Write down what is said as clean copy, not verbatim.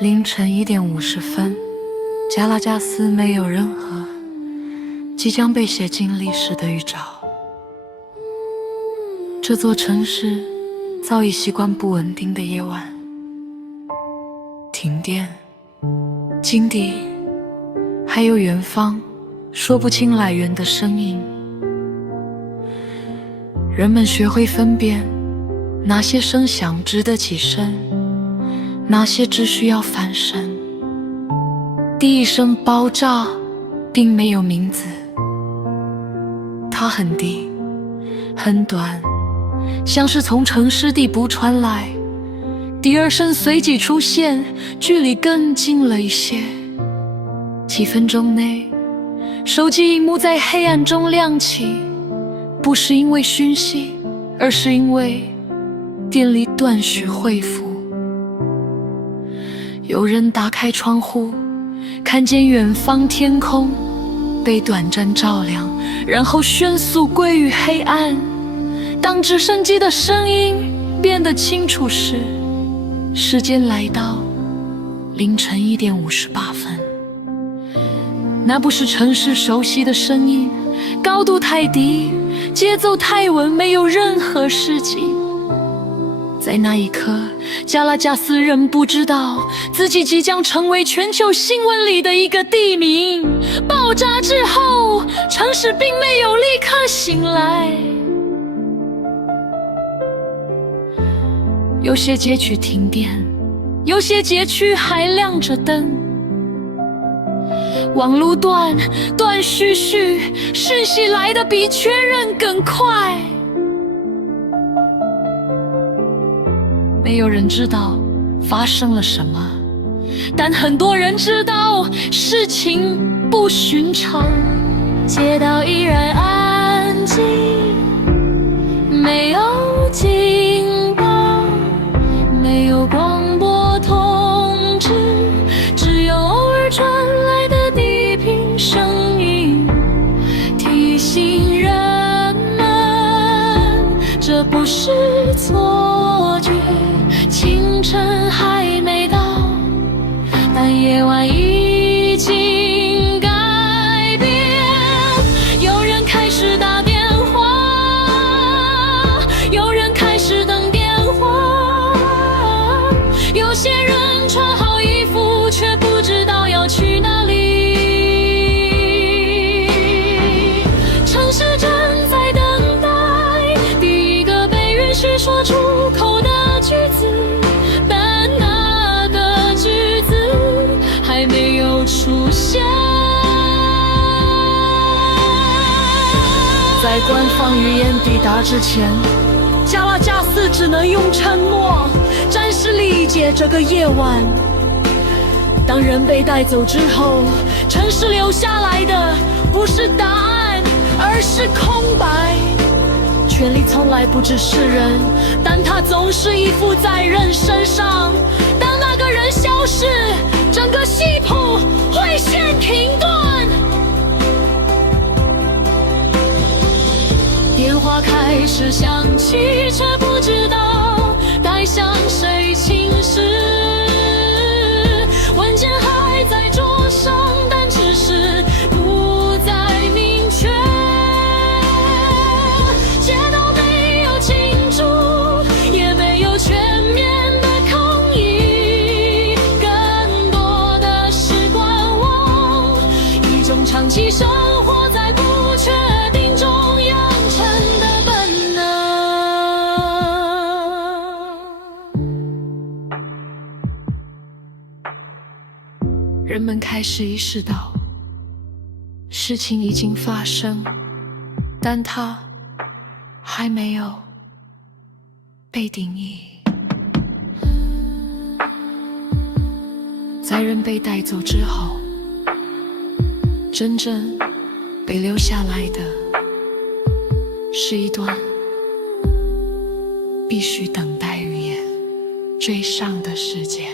凌晨1点50分，加拉加斯没有任何即将被写进历史的预兆。这座城市早已习惯不稳定的夜晚，停电、警笛，还有远方说不清来源的声音。人们学会分辨哪些声响值得起身，哪些只需要翻身。第一声爆炸并没有名字，它很低很短，像是从城市底部传来。第二声随即出现，距离更近了一些。几分钟内，手机荧幕在黑暗中亮起，不是因为讯息，而是因为电力断续恢复。有人打开窗户，看见远方天空被短暂照亮，然后迅速归于黑暗。当直升机的声音变得清楚时，时间来到凌晨1点58分。那不是城市熟悉的声音，高度太低，节奏太稳，没有任何事情。在那一刻，加拉加斯人不知道自己即将成为全球新闻里的一个地名。爆炸之后，城市并没有立刻醒来。有些街区停电，有些街区还亮着灯。网路断续续，讯息来得比确认更快。没有人知道发生了什么，但很多人知道事情不寻常。街道依然安静，没有警报，没有广播通知，只有偶尔传来的低频声音，提醒人们这不是错觉。清晨还没到，但夜晚已经改变。有人开始打电话，有人开始等电话，有些人穿好衣服却不知道要去哪里。城市正在等待第一个被允许说出口的句子，但那个句子还没有出现。在官方语言抵达之前，加拉加斯只能用沉默暂时理解这个夜晚。当人被带走之后，城市留下来的不是答案，而是空白。权力从来不只是人，但它总是依附在人身上。当那个人消失，整个系统会先停顿。电话开始响起，却不知道该向谁倾诉。文件还在桌上，但只是不再明确。街道没有庆祝，也没有全面的抗议，更多的是观望，一种长期生活在不确定中养成的本能。人们开始意识到，事情已经发生，但它还没有被定义。在人被带走之后，真正被留下来的是一段必须等待语言追上的时间。